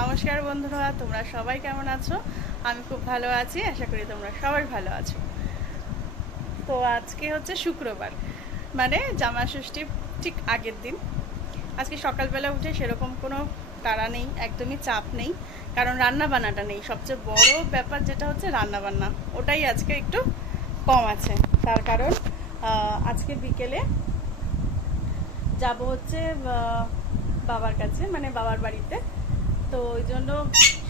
নমস্কার বন্ধুরা, তোমরা সবাই কেমন আছো? আমি খুব ভালো আছি, আশা করি তোমরা সবাই ভালো আছো। তো আজকে হচ্ছে শুক্রবার, মানে জামা ষষ্ঠীর ঠিক আগের দিন। আজকে সকালবেলা উঠে সেরকম কোনো তাড়া নেই, একদমই চাপ নেই, কারণ রান্না বান্নাটা নেই। সবচেয়ে বড় ব্যাপার যেটা হচ্ছে রান্না বান্না, ওটাই আজকে একটু কম আছে। তার কারণ আজকে বিকেলে যাব হচ্ছে বাবার কাছে, মানে বাবার বাড়িতে। তো ওই জন্য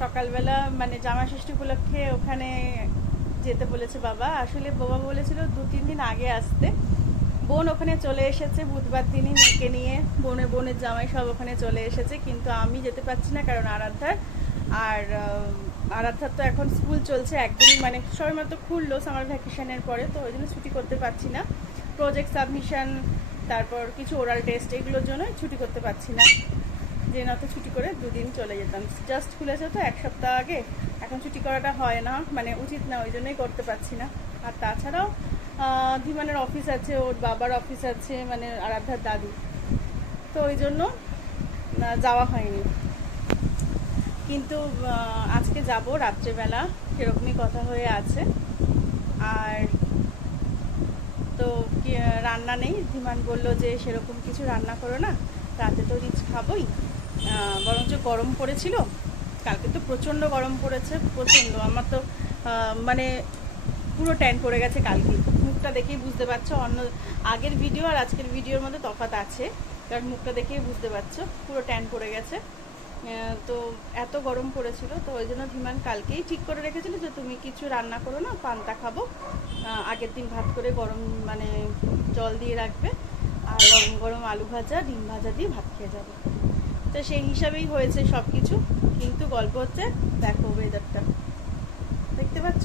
সকালবেলা মানে জামা ষষ্ঠী উপলক্ষে ওখানে যেতে বলেছে বাবা। আসলে বাবা বলেছিল 2-3 দিন আগে আসতে। বোন ওখানে চলে এসেছে বুধবার দিনই মেয়েকে নিয়ে, বোনের জামাই সব ওখানে চলে এসেছে, কিন্তু আমি যেতে পারছি না কারণ আরাধ্যার তো এখন স্কুল চলছে একদমই, মানে সবেমাত্র খুললো সামার ভ্যাকেশনের পরে, তো ওই জন্য ছুটি করতে পারছি না। প্রজেক্ট সাবমিশন, তারপর কিছু ওরাল টেস্ট, এগুলোর জন্য ছুটি করতে পারছি না। যে না তো ছুটি করে 2 দিন চলে যেতাম, জাস্ট খুলেছে তো 1 সপ্তাহ আগে, এখন ছুটি করাটা হয় না, মানে উচিত না, ওই জন্যই করতে পারছি না। আর তাছাড়াও ধীমানের অফিস আছে, ওর বাবার অফিস আছে, মানে আরাধ্যার দাদু, তো ওই জন্য যাওয়া হয়নি। কিন্তু আজকে যাব রাত্রেবেলা, সেরকমই কথা হয়ে আছে। আর তো রান্না নেই, ধীমান বলল যে সেরকম কিছু রান্না করো না, রাতে তো রিচ খাবোই। বরঞ্চ গরম পড়েছিল, কালকে তো প্রচণ্ড গরম পড়েছে, প্রচণ্ড। আমার তো মানে পুরো ট্যান পড়ে গেছে কালকে, মুখটা দেখেই বুঝতে পারছো। আগের ভিডিও আর আজকের ভিডিওর মধ্যে তফাৎ আছে, কারণ মুখটা দেখেই বুঝতে পারছো পুরো ট্যান পড়ে গেছে। তো এত গরম পড়েছিল, তো ওই জন্য ধীমান কালকেই ঠিক করে রেখেছিল যে তুমি কিছু রান্না করো না, পান্তা খাবো। আগের দিন ভাত করে গরম মানে জল দিয়ে রাখবে, আর গরম গরম আলু ভাজা ডিম ভাজা দিয়ে ভাত খেয়ে যাবে। তো সেই হিসাবেই হয়েছে সব কিছু। কিন্তু গল্প হচ্ছে, দেখো ওয়েদারটা দেখতে পাচ্ছ,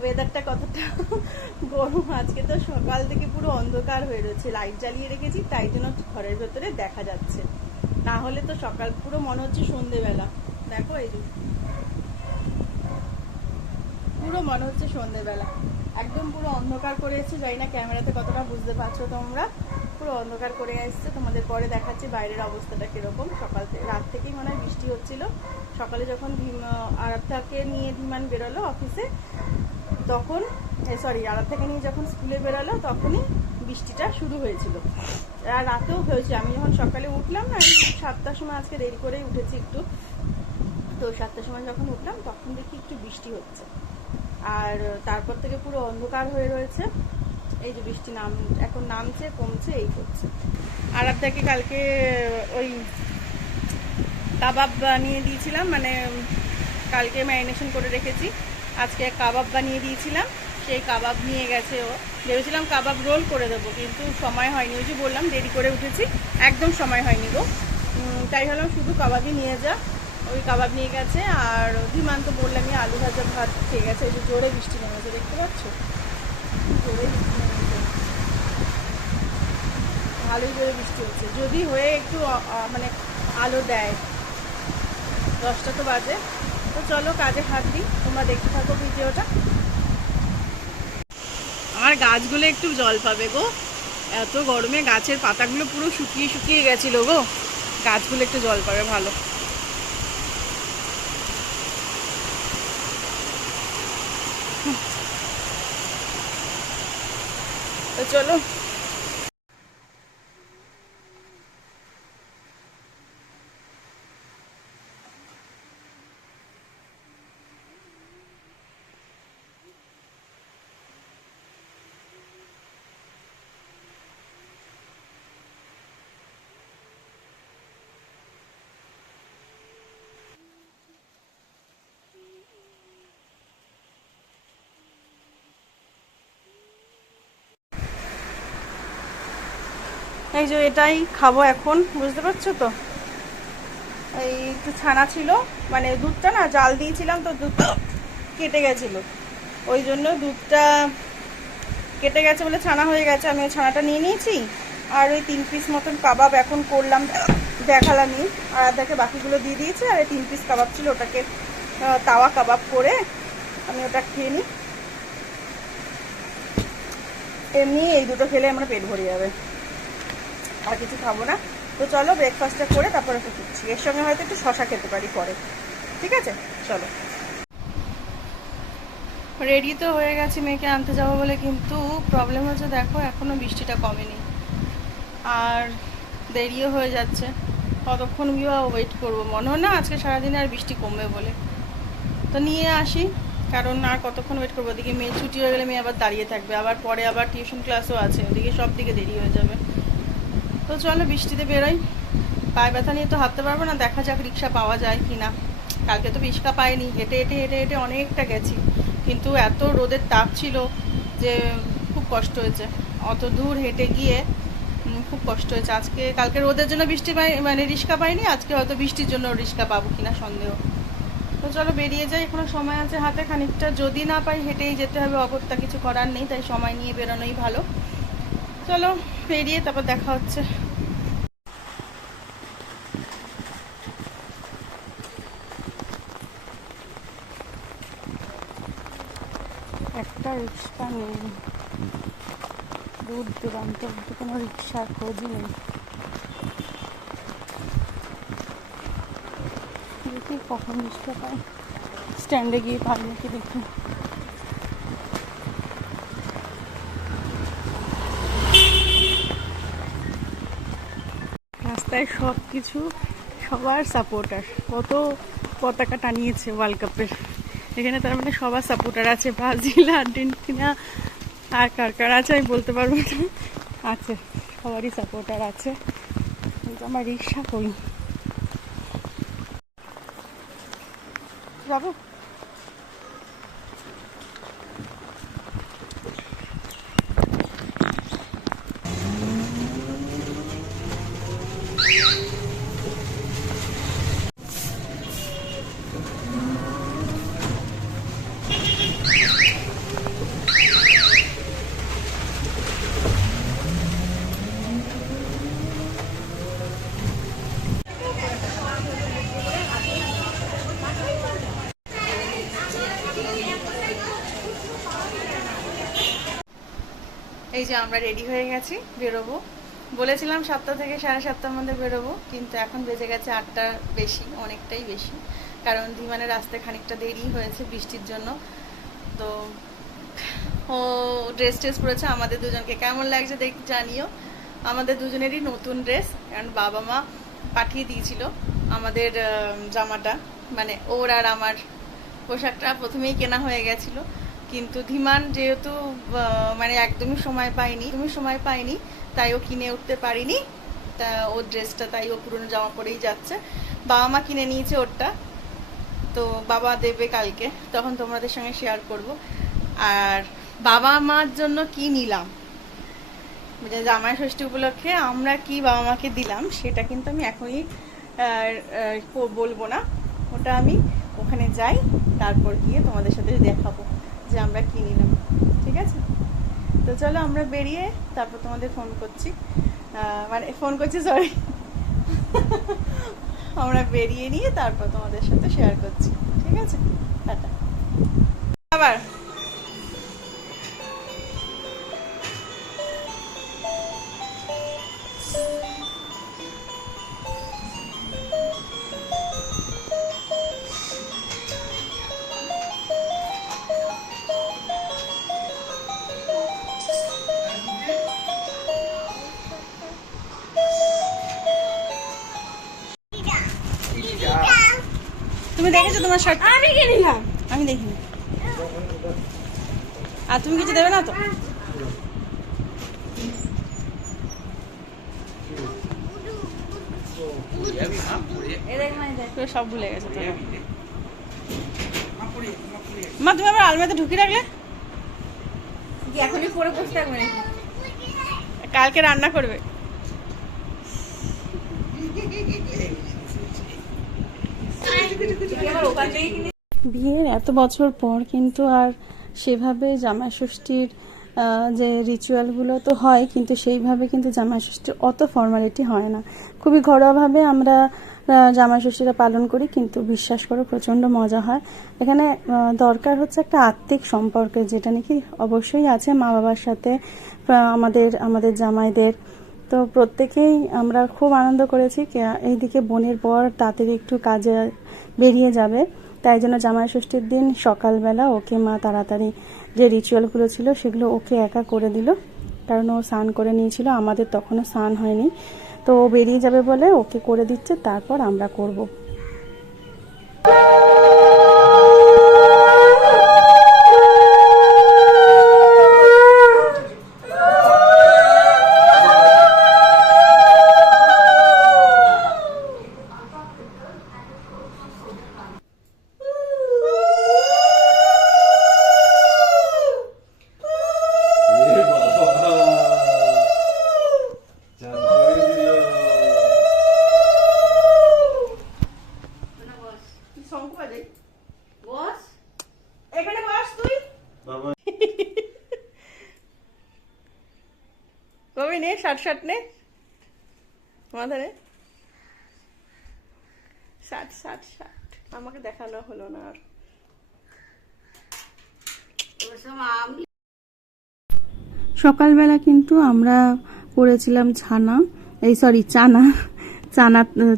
ওয়েদারটা কতটা গরম। আজকে তো সকাল থেকে পুরো অন্ধকার হয়ে রয়েছে, লাইট জ্বালিয়ে রেখেছি, তাই জন্য ঘরের ভেতরে দেখা যাচ্ছে, না হলে তো সকাল পুরো মনে হচ্ছে সন্ধেবেলা। দেখো এই যে পুরো মনে হচ্ছে সন্ধেবেলা, একদম পুরো অন্ধকার করে এসছে। জানি না ক্যামেরাতে কতটা বুঝতে পারছো তোমরা, পুরো অন্ধকার করে এসছে। তোমাদের পরে দেখাচ্ছি বাইরের অবস্থাটা কিরকম। রাত থেকেই মনে হয় বৃষ্টি হচ্ছিল। সকালে যখন আরাধ্যাকে নিয়ে ধীমান বেরোলো অফিসে, তখন আরাধ্যাকে নিয়ে যখন স্কুলে বেরোলো তখনই বৃষ্টিটা শুরু হয়েছিল। আর রাতেও হয়েছে। আমি যখন সকালে উঠলাম না, 7টার সময়, আজকে দেরি করেই উঠেছি একটু, তো 7টার সময় যখন উঠলাম তখন দেখি একটু বৃষ্টি হচ্ছে। আর তারপর থেকে পুরো অন্ধকার হয়ে রয়েছে। এই যে বৃষ্টি এখন নামছে কমছে এই করছে। আরাধ্যাকে কালকে ওই কাবাব বানিয়ে দিয়েছিলাম, মানে কালকে ম্যারিনেশন করে রেখেছি, আজকে কাবাব বানিয়ে দিয়েছিলাম। সেই কাবাব নিয়ে গেছে ও। ভেবেছিলাম কাবাব রোল করে দেবো, কিন্তু সময় হয়নি। ওই যে বললাম দেরি করে উঠেছি, একদম সময় হয়নি গো। তাই ভাবলাম শুধু কাবাবই নিয়ে যা, ওই কাবাব নিয়ে গেছে। আর ধীমান তো বললামই আলু ভাজা ভাত খেয়ে গেছে। এই যে জোরে বৃষ্টি নেমেছে, দেখতে পাচ্ছ, জোরে বৃষ্টি নেমেছে, ভালোই জোরে বৃষ্টি হচ্ছে। যদি হয়ে একটু মানে আলো দেয়, 10টা তো বাজে। তো চলো কাজে হাত দিই, তোমরা দেখতে থাকো ভিডিওটা। আমার গাছগুলো একটু জল পাবে গো, এত গরমে গাছের পাতাগুলো পুরো শুকিয়ে শুকিয়ে গেছিলো গো, গাছগুলো একটু জল পাবে ভালো। তো চলো, এই যে এটাই খাবো এখন, বুঝতে পারছো তো। এই একটু ছানা ছিল, মানে দুধটা না জাল দিয়েছিলাম, তো দুধটা কেটে গেছিলো, ওই জন্য দুধটা কেটে গেছে বলে ছানা হয়ে গেছে। আমি ওই ছানাটা নিয়ে নিয়েছি, আর ওই 3 পিস মতন কাবাব এখন করলাম, দেখালামই। আর আদাকে বাকিগুলো দিয়ে দিয়েছি, আর এই 3 পিস কাবাব ছিল, ওটাকে তাওয়া কাবাব করে আমি ওটা খেয়ে নিই। এমনি এই দুটো খেলে আমার পেট ভরে যাবে, আর কিছু খাবো না। তো চলো ব্রেকফাস্টটা করে তারপরে ফিরছি। এর সঙ্গে হয়তো একটু শশা খেতে পারি পরে, ঠিক আছে? চলো। রেডি তো হয়ে গেছি মেয়েকে আনতে যাবো বলে, কিন্তু প্রবলেম হচ্ছে দেখো এখনও বৃষ্টিটা কমেনি আর দেরিও হয়ে যাচ্ছে। কতক্ষণ ওয়েট করবো, মনে হয় না আজকে সারাদিনে আর বৃষ্টি কমবে বলে। তো নিয়ে আসি, কারণ আর কতক্ষণ ওয়েট করবো। ওদিকে মেয়ে ছুটি হয়ে গেলে মেয়ে আবার দাঁড়িয়ে থাকবে, আবার পরে আবার টিউশন ক্লাসও আছে, ওদিকে সব দিকে দেরি হয়ে যাবে। তো চলো বৃষ্টিতে বেরোই। পায়ে ব্যথা নিয়ে তো হাঁটতে পারবো না, দেখা যাক রিক্সা পাওয়া যায় কি না। কালকে তো রিক্সা পাইনি, হেঁটে হেঁটে হেঁটে হেঁটে অনেকটা গেছি, কিন্তু এত রোদের তাপ ছিল যে খুব কষ্ট হয়েছে। অত দূর হেঁটে গিয়ে খুব কষ্ট হয়েছে। আজকে কালকে রোদের জন্য বৃষ্টি পাই মানে রিক্সা পাইনি, আজকে হয়তো বৃষ্টির জন্য রিক্সা পাবো কিনা সন্দেহ। তো চলো বেরিয়ে যাই, এখনো সময় আছে হাতে খানিকটা। যদি না পাই হেঁটেই যেতে হবে, অগত্যা কিছু করার নেই, তাই সময় নিয়ে বেরোনোই ভালো। চলো বেরিয়ে তারপর দেখা হচ্ছে। একটা রিক্সা নেই, দূর দূরান্ত কোনো রিক্সার খোঁজই নেই। দেখি কখন রিক্সা পাই, স্ট্যান্ডে গিয়ে পাই নাকি দেখি। রাস্তায় সব কিছু সবার সাপোর্টার, কত পতাকা টানিয়েছে ওয়ার্ল্ড কাপের। এখানে তার মানে সবার সাপোর্টার আছে, ব্রাজিল, আর্জেন্টিনা, আর কার কার আছে আমি বলতে পারবো না, আছে সবারই সাপোর্টার আছে। কিন্তু আমার রিক্সা কই যাবো? এই যে আমরা রেডি হয়ে গেছি, বেরোবো। বলেছিলাম 7টা থেকে 7:30টার মধ্যে বেরোবো, কিন্তু এখন বেজে গেছে 8টার বেশি, অনেকটাই বেশি। কারণ ধীমানের রাস্তায় খানিকটা দেরি হয়েছে বৃষ্টির জন্য। তো ও ড্রেস ট্রেস পরেছে, আমাদের দুজনকে কেমন লাগছে দেখ জানিও। আমাদের দুজনেরই নতুন ড্রেস, কারণ বাবা মা পাঠিয়ে দিয়েছিল আমাদের জামাটা, মানে ওর আর আমার পোশাকটা প্রথমেই কেনা হয়ে গেছিলো। কিন্তু ধীমান যেহেতু মানে একদমই সময় পায়নি, তাই ও কিনে উঠতে পারিনি। তা ওর ড্রেসটা তাই ও পুরনো জামা পরেই যাচ্ছে। বাবা মা কিনে নিয়েছে ওরটা, তো বাবা দেবে কালকে, তখন তোমাদের সঙ্গে শেয়ার করব। আর বাবা মার জন্য কি নিলাম, মানে জামাই ষষ্ঠী উপলক্ষে আমরা কি বাবা মাকে দিলাম, সেটা কিন্তু আমি এখনই বলবো না। ওটা আমি ওখানে যাই, তারপর গিয়ে তোমাদের সাথে দেখাবো যে আমরা কি নিলাম, ঠিক আছে? তো চলো আমরা বেরিয়ে তারপর তোমাদের ফোন করছি, সরি আমরা বেরিয়ে নিয়ে তারপর তোমাদের সাথে শেয়ার করছি, ঠিক আছে? টাটা। আবার তুমি দেখেছো তোমার শার্ট? আমি কিনলাম, আমি দেখিনি। আর তুমি কিছু দেবে না তো? সব ভুলে গেছে তো। মা তুমি আবার আলমারিতে ঢুকিয়ে রাখলে, এখনই পরে বসে থাকবে নাকি? কালকে রান্না করবে। বিয়ের এত বছর পর কিন্তু আর সেভাবে জামাই ষষ্ঠীর যে রিচুয়ালগুলো তো হয়, কিন্তু সেইভাবে কিন্তু জামাই ষষ্ঠীর অত ফর্মালিটি হয় না। খুবই ঘরোয়াভাবে আমরা জামাই ষষ্ঠীটা পালন করি, কিন্তু বিশ্বাস করো প্রচণ্ড মজা হয়। এখানে দরকার হচ্ছে একটা আত্মিক সম্পর্কে, যেটা নাকি অবশ্যই আছে মা বাবার সাথে আমাদের জামাইদের। তো প্রত্যেকেই আমরা খুব আনন্দ করেছি। এইদিকে বোনের বর তাড়াতাড়ি একটু কাজে বেরিয়ে যাবে, তাই জন্য জামাই ষষ্ঠীর দিন সকালবেলা ওকে মা তাড়াতাড়ি যে রিচুয়ালগুলো ছিল সেগুলো ওকে একা করে দিল, কারণ ও স্নান করে নিয়েছিল, আমাদের তখনও স্নান হয়নি। তো ও বেরিয়ে যাবে বলে ওকে করে দিচ্ছে, তারপর আমরা করব। কবি নে, ষাট নে, মাথা নে, ষাট। আমাকে দেখানো হলো না আর। সকালবেলা কিন্তু আমরা করেছিলাম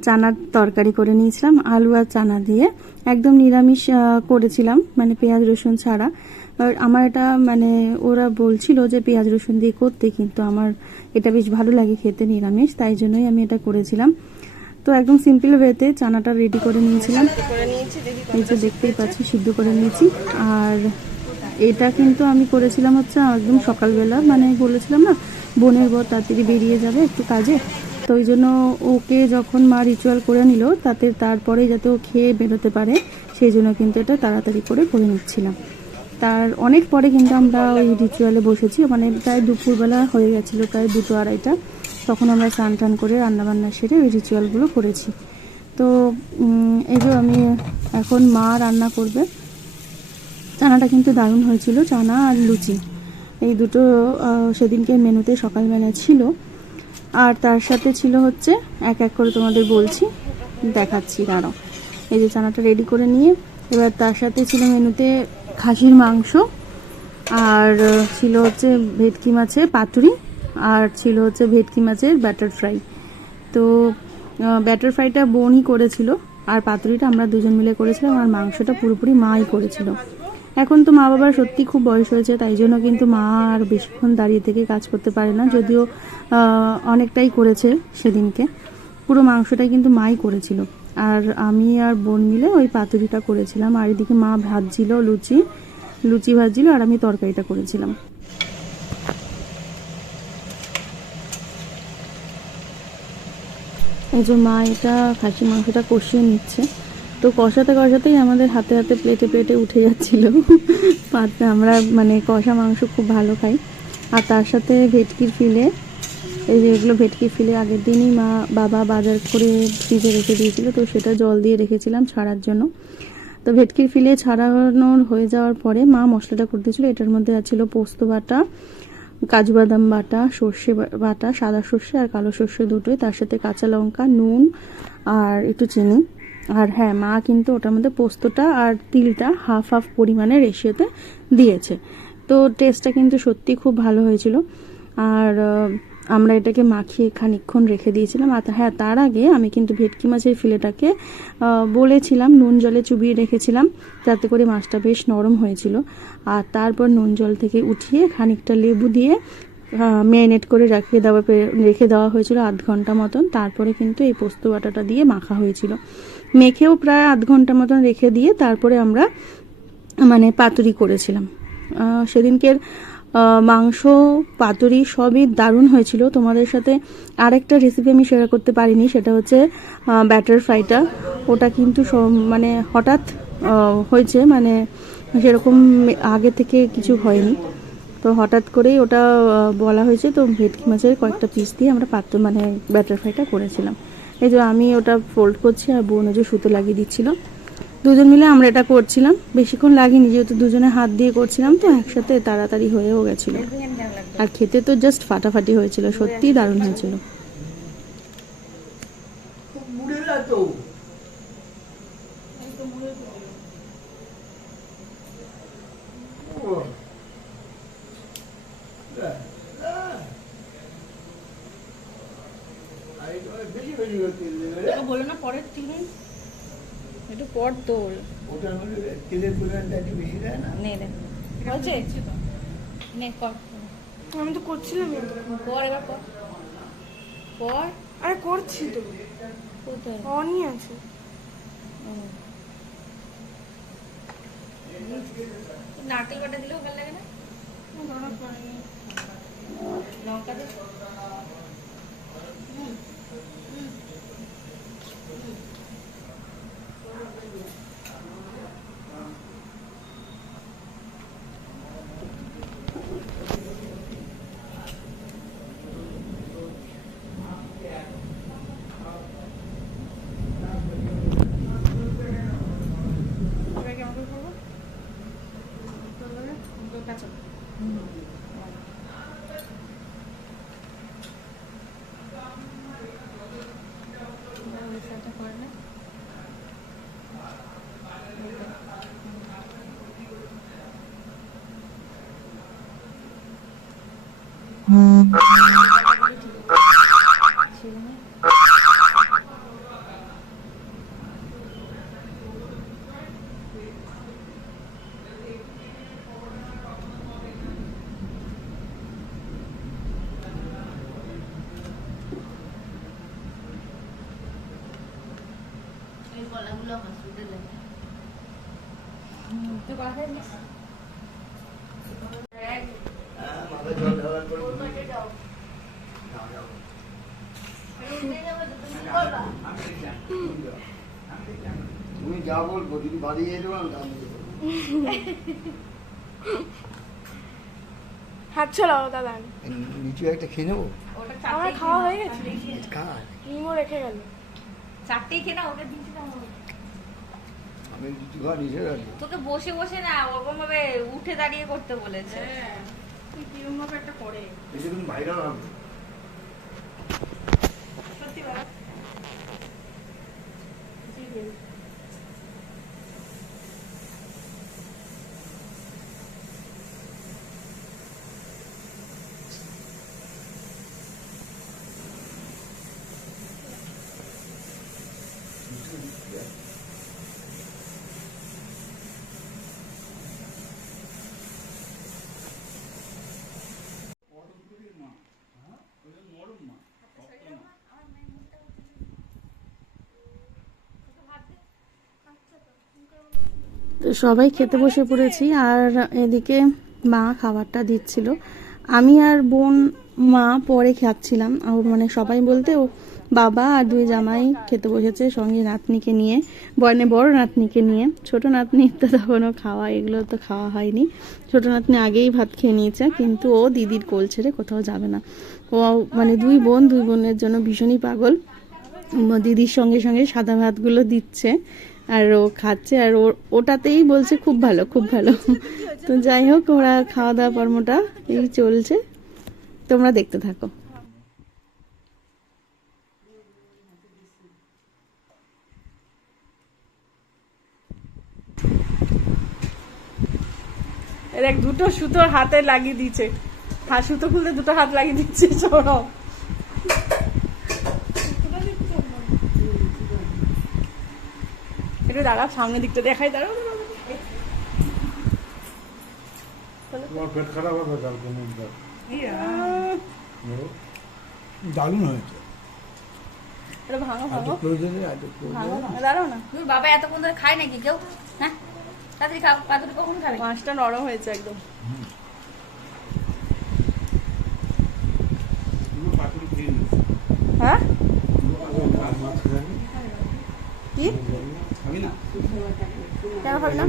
চানার তরকারি করে নিয়েছিলাম, আলু আর চানা দিয়ে, একদম নিরামিষ করেছিলাম, মানে পেঁয়াজ রসুন ছাড়া। আর আমার এটা মানে ওরা বলছিল যে পেঁয়াজ রসুন দিয়ে করতে, কিন্তু আমার এটা বেশ ভালো লাগে খেতে নিরামিষ, তাই জন্যই আমি এটা করেছিলাম। তো একদম সিম্পল ওয়েতে চানাটা রেডি করে নিয়েছিলাম, এই যে দেখতেই পাচ্ছি সিদ্ধ করে নিয়েছি। আর এটা কিন্তু আমি করেছিলাম হচ্ছে একদম সকালবেলা, মানে বলেছিলাম না বোনের বর তাড়াতাড়ি বেরিয়ে যাবে একটু কাজে, তো ওই জন্য ওকে যখন মা রিচুয়াল করে নিল তারপরে যাতে ও খেয়ে বেরোতে পারে, সেই জন্য কিন্তু এটা তাড়াতাড়ি করে নিচ্ছিলাম। তার অনেক পরে কিন্তু আমরা ওই রিচুয়ালে বসেছি, মানে প্রায় দুপুরবেলা হয়ে গেছিলো, প্রায় 2-2:30, তখন আমরা স্নান টান করে রান্নাবান্না সেরে ওই রিচুয়ালগুলো করেছি। তো এই যে আমি এখন মা রান্না করবে। চানাটা কিন্তু দারুণ হয়েছিল, চানা আর লুচি এই দুটো সেদিনকে মেনুতে সকালবেলা ছিল। আর তার সাথে ছিল হচ্ছে এক এক করে তোমাদের বলছি, দেখাচ্ছি দাঁড়াও। এই যে চানাটা রেডি করে নিয়ে এবার তার সাথে ছিল মেনুতে খাসির মাংস, আর ছিল হচ্ছে ভেটকি মাছের পাতুরি, আর ছিল হচ্ছে ভেটকি মাছের ব্যাটার ফ্রাই। তো ব্যাটার ফ্রাইটা বোনই করেছিল, আর পাতুরিটা আমরা দুজন মিলে করেছিলাম, আর মাংসটা পুরোপুরি মাই করেছিল। এখন তো মা বাবার সত্যি খুব বয়স হয়েছে, তাই জন্য কিন্তু মা আর বেশিক্ষণ দাঁড়িয়ে থেকে কাজ করতে পারে না, যদিও অনেকটাই করেছে সেদিনকে। পুরো মাংসটাই কিন্তু মাই করেছিল, আর আমি আর বোন মিলে ওই পাতুরিটা করেছিলাম। আর এদিকে মা ভাজছিল, লুচি ভাজছিল, আর আমি তরকারিটা করেছিলাম। এই যে মা এটা খাসি মাংসটা কষিয়ে নিচ্ছে, তো কষাতেই আমাদের হাতে প্লেটে উঠে যাচ্ছিল। আমরা মানে কষা মাংস খুব ভালো খাই। আর তার সাথে ভেটকির ফিলে, এই যে এগুলো ভেটকির ফিলে আগের দিনই বাবা বাজার করে ফ্রিজে রেখে দিয়েছিল, তো সেটা জল দিয়ে রেখেছিলাম ছাড়ার জন্য। তো ভেটকির ফিলে ছাড়ানোর হয়ে যাওয়ার পরে মা মশলাটা করে দিয়েছিল। এটার মধ্যে ছিল পোস্ত বাটা, কাজু বাদাম বাটা, সর্ষে বাটা, সাদা সর্ষে আর কালো সর্ষে দুটোই, তার সাথে কাঁচা লঙ্কা, নুন আর একটু চিনি। আর হ্যাঁ, মা কিন্তু ওটার মধ্যে পোস্তটা আর তিলটা হাফ পরিমাণে রেশিওতে দিয়েছে। তো টেস্টটা কিন্তু সত্যি খুব ভালো হয়েছিল। আর আমরা এটাকে মাখিয়ে খানিকক্ষণ রেখে দিয়েছিলাম। আর হ্যাঁ, তার আগে আমি কিন্তু ভেটকি মাছের ফিলেটাকে বলেছিলাম নুন জলে চুবিয়ে রেখেছিলাম, যাতে করে মাছটা বেশ নরম হয়েছিল। আর তারপর নুন জল থেকে উঠিয়ে খানিকটা লেবু দিয়ে ম্যারিনেট করে রেখে দেওয়া হয়েছিল আধ ঘন্টা মতন। তারপরে কিন্তু এই পোস্ত বাটাটা দিয়ে মাখা হয়েছিল। মেখেও প্রায় আধ ঘন্টা মতন রেখে দিয়ে তারপরে আমরা মানে পাতুরি করেছিলাম। সেদিনকের মাংস, পাতুরি সবই দারুণ হয়েছিল। তোমাদের সাথে আরেকটা রেসিপি আমি শেয়ার করতে পারিনি, সেটা হচ্ছে ব্যাটার ফ্রাইটা। ওটা কিন্তু মানে হঠাৎ হয়েছে, মানে সেরকম আগে থেকে কিছু হয়নি, তো হঠাৎ করেই ওটা বলা হয়েছে। তো ভেটকি মাছের কয়েকটা পিস দিয়ে আমরা মানে ব্যাটার ফ্রাইটা করেছিলাম। এই যে আমি ওটা ফোল্ড করছি, আর বোন যে সুতো লাগিয়ে দিচ্ছিল, দুজন মিলে আমরা এটা করছিলাম। বেশিক্ষণ লাগেনি, যেহেতু দুজনে হাত দিয়ে করছিলাম, তো একসাথে তাড়াতাড়ি হয়েও গেছিল। আর খেতে তো জাস্ট ফাটাফাটি হয়েছিল, সত্যিই দারুণ হয়েছিল। পর তোল ওটার মধ্যে তেলের পরিমাণটা একটু বেশি দেয় না? নে নে হয়েছে নে কর আমি তো করছিলাম কর এবার কর কর আরে করছি তো কোথায় অনই আছে নারকেল বাটা দিলেও ভালো লাগে না লঙ্কা দে এবার কেমন করে করবো? কাঁচা করে না তো কথা দিস হ্যাঁ, মাথায় জল ঢালার পরে তুমি যা বলবো যদি বাড়ি যেতে পারো তা আমি দেবো। হাত ছড়াও দাদা নিচু একটা খেয়ে নেবো। ওটা আমার খাওয়া হয়ে গেছে কার নিমো রেখে গেল চারটেই খেয়ে না ওটা দিচ্ছি না আমি নিচু খাওয়া নিচে রাখি। তোকে বসে বসে না ওরকম ভাবে উঠে দাঁড়িয়ে করতে বলেছে হ্যাঁ তুই কিরম ভাবে একটা করে এই যে তুমি ভাইরাল হবে। সত্যি বলা তো সবাই খেতে বসে পড়েছি আর এদিকে মা খাবারটা দিচ্ছিল আমি আর বোন মা পরে খাচ্ছিলাম আর মানে সবাই বলতে ও বাবা আর দুই জামাই খেতে বসেছে সঙ্গে নাতনিকে নিয়ে বড় নাতনিকে নিয়ে ছোট নাতনি তো তখনও খাওয়া এগুলো তো খাওয়া হয়নি ছোট নাতনি আগেই ভাত খেয়ে নিয়েছে কিন্তু ও দিদির কোল ছেড়ে কোথাও যাবে না ও মানে দুই বোনের জন্য ভীষণই পাগল দিদির সঙ্গে সঙ্গে সাদা ভাতগুলো দিচ্ছে আর ও খাচ্ছে আর ওটাতেই বলছে খুব ভালো তো যাই হোক ওরা খাওয়া দাওয়া পর্বটা এই চলছে তোমরা দেখতে থাকো এর এক দুটো সুতোর হাতে লাগিয়ে দিয়েছে সুতো খুলতে দুটো হাত লাগিয়ে দিচ্ছে সৌরভ একটু দাঁড়া সামনের দিকটা দেখাই দাঁড়াও তোমার পেট খারাপ হবে কালকে দারুণ হয়েছে। এটা ভাঙো একটু প্রয়োজনে একটু ভাঙো দাঁড়াও না তোর বাবা এতক্ষণ ধরে খায় নাকি কেউ না তাড়াতাড়ি খাও পাতুরি কখন খাবে মাছটা নরম হয়েছে একদম হ্যাঁ কি আমি না কেন খাবি না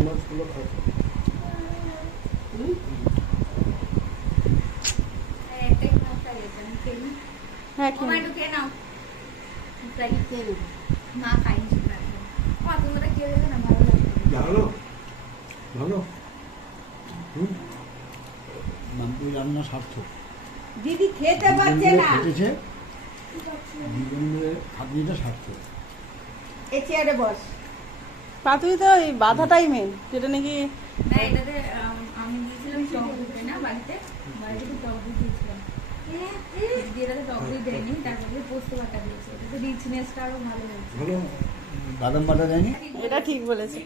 হ্যাঁ খেয়ে নে। খেয়ে নাও মা খাইনি তুমি ওটা খেয়ে দেবে না ভালো লাগবে ভালো ভালো মাম্পি রান্না সার্থক। দিদি খেতে পারছে না খেটেছে দুজন মিলে খাটনিটা সার্থক। এই চেয়ারে বস পাতুই তো ওই বাধাটাই মেন যেটা নাকি না এটাতে আমি দিয়েছিলাম টক দিতে না বাড়িতে টক দিয়ে দিয়েছিলাম এটাতে টক দিয়ে দেয়নি তারপরে পোস্ত বাটা দিয়েছে এটাতে রিচনেসটা আরো ভালো হয়েছে ভালো বাদাম বাটা দেয়নি? এটা ঠিক বলেছে।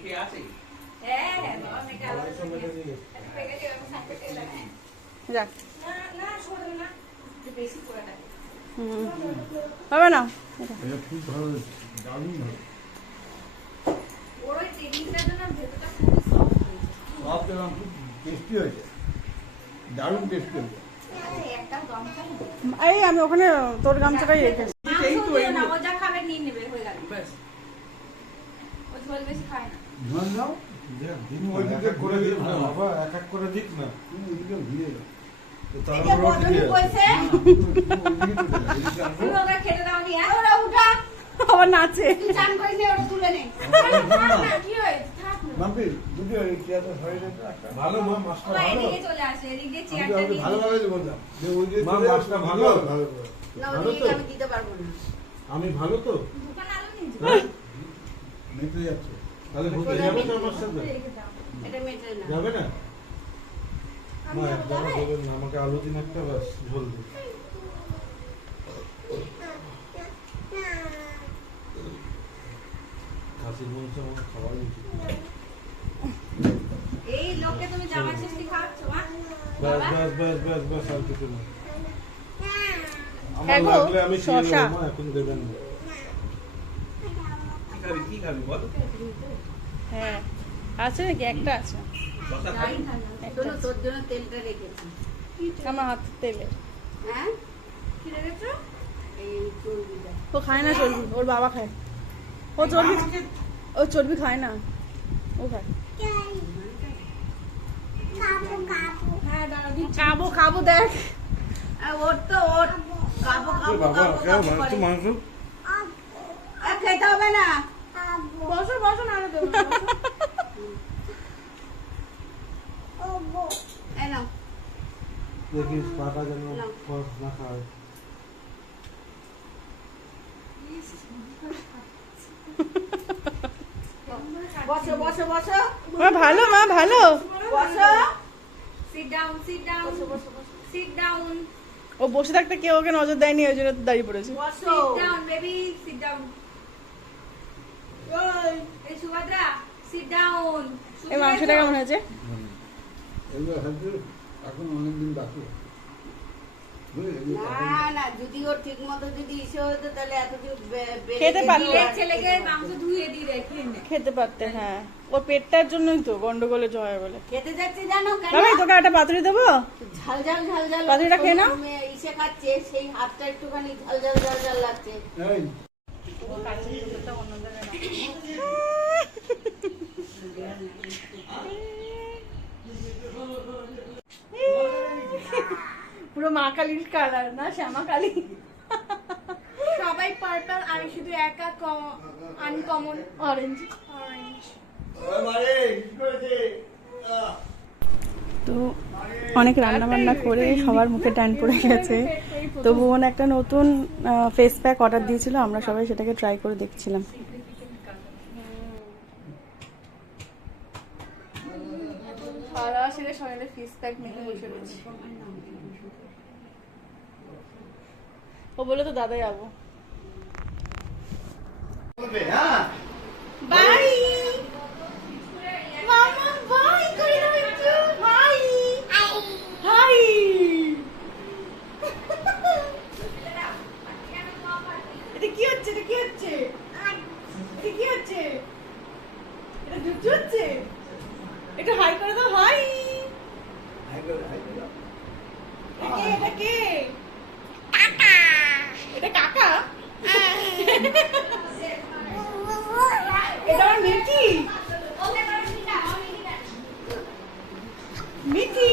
যাক হুম, হবে না এটা। এটা খুব ভালো, দারুণ ভালো। সব এবং খুব টেস্টি হয়েছে, দারুণ টেস্টি হয়েছে। এই আমি ওখানে তোর গামছাটাই রেখেছি। ধোঁয়া দাও, দেখ, দিন তুমি ওই দিকে করে দিক না দাও। বাবা, এক এক করে দিক না। তুমি ওইদিকে ঘুরিয়ে দাও। তো তারপর ওদিকে আছে। তুমি ওইদিকে তুলে দাও, এদিকে আনবো। আবার নাচে। মাম্পি, দুটো এই চেয়ারটা সরিয়ে দে তো একটা। ভালো মা, মাছটা ভালো। আমি তো ভালোভাবে বললাম যে ওই দিকে মা, চলে আসো, মাছটা ভালো। ভালো করে। ভালো তো? আমি ভালো তো? হ্যাঁ? মেতে যাচ্ছে। তাহলে ঘুরতে যাবে তো আমার সাথে? যাবে না? মা, এক জামা দেবেন না, আমাকে আলু দিন একটা, ব্যাস, ঝোল দিন। খাসির মাংস আমার খাওয়াই উচিত। এই লোককে তুমি জামা ষষ্ঠী খাওয়াচ্ছ মা? ব্যাস ব্যাস ব্যাস ব্যাস ব্যাস, আর কিছু না। আমার হ্যাঁ গো, লাগলে আমি খেয়ে শসা। নেবো, মা, এখন দেবেন না। কি খাবি বল? হ্যাঁ আছে নাকি? একটা আছে শোনো, তোর জন্য তেলটা রেখেছি। আমার হাতের তেলে। হ্যাঁ কি রেখেছো? এই চর্বিটা। ও খায় না চর্বি, ওর বাবা খায়। ও চর্বি, ও চর্বি খায় না, ও খায়। হ্যাঁ দাঁড়া দিচ্ছি। খাবো খাবো দেখ। ওর তো ওর খাবো এ খাবো বাবা, খাবো কেউ খাবো মাংস করে। মাংস? খেতে হবে না। বসো বসো না দেবো। এই নাও। দেখিস পাটা যেন ফস না খায়। বসো বসো বসো মা ভালো, মা ভালো। বসো। Sit down, sit down, sit down, ও বসে থাকতে কেউ ওকে নজর দেয়নি, ওই জন্য তো দাঁড়িয়ে পড়েছে। বসো। sit down, baby, sit down. Hey, Subhadra, sit down. এই মাংসটা কেমন হয়েছে? এগুলো হয়তো এখন অনেকদিন বাকি। বুঝলি? এই যে না না, যদি ওর ঠিক মতো যদি ইসে হতো তাহলে এতদিন খেতে পারতো। দিলের ছেলেকে মাংস ধুয়ে দিয়ে রে, খেয়ে নে। খেতে পারতে, হ্যাঁ ওর পেটটার জন্যই তো গন্ডগোলে জয় বলে। খেতে যাচ্ছি জানো কেন? বাবা তোকে একটা পাতুরি দেবো? ঝাল ঝাল ঝাল ঝাল পাতুরিটা খেয়ে নাও। ইসে খাচ্ছে, সেই হাতটা একটুখানি ঝাল ঝাল ঝাল ঝাল লাগছে। এই, পুরো মা কালীর কালার না, শ্যামা কালী। সবাই পার্পল, আমি শুধু একা আনকমন অরেঞ্জ। অরেঞ্জ। ওই মারে, কি করেছে? তো অনেক রান্না বান্না করে সবার মুখে ট্যান পড়ে গেছে। তো বোন একটা নতুন ফেস প্যাক অর্ডার দিয়েছিল, আমরা সবাই সেটাকে ট্রাই করে দেখছিলাম। খাওয়া দাওয়া সেরে সবাই ফিস প্যাক মেখে বসে রয়েছে। ও বলে তো দাদা যাবো। বলবে, হ্যাঁ? বাই মামা, বাই করে দাও একটু। High high. এটা কি হচ্ছে? এটা কি হচ্ছে? এটা কি হচ্ছে? এটা দুধ হচ্ছে? এটা হাই করে দাও। হাই। হাই করে, হাই করে। এটা কে? কাকা। এটা কাকা? এটা আমার মিঠি। মিঠি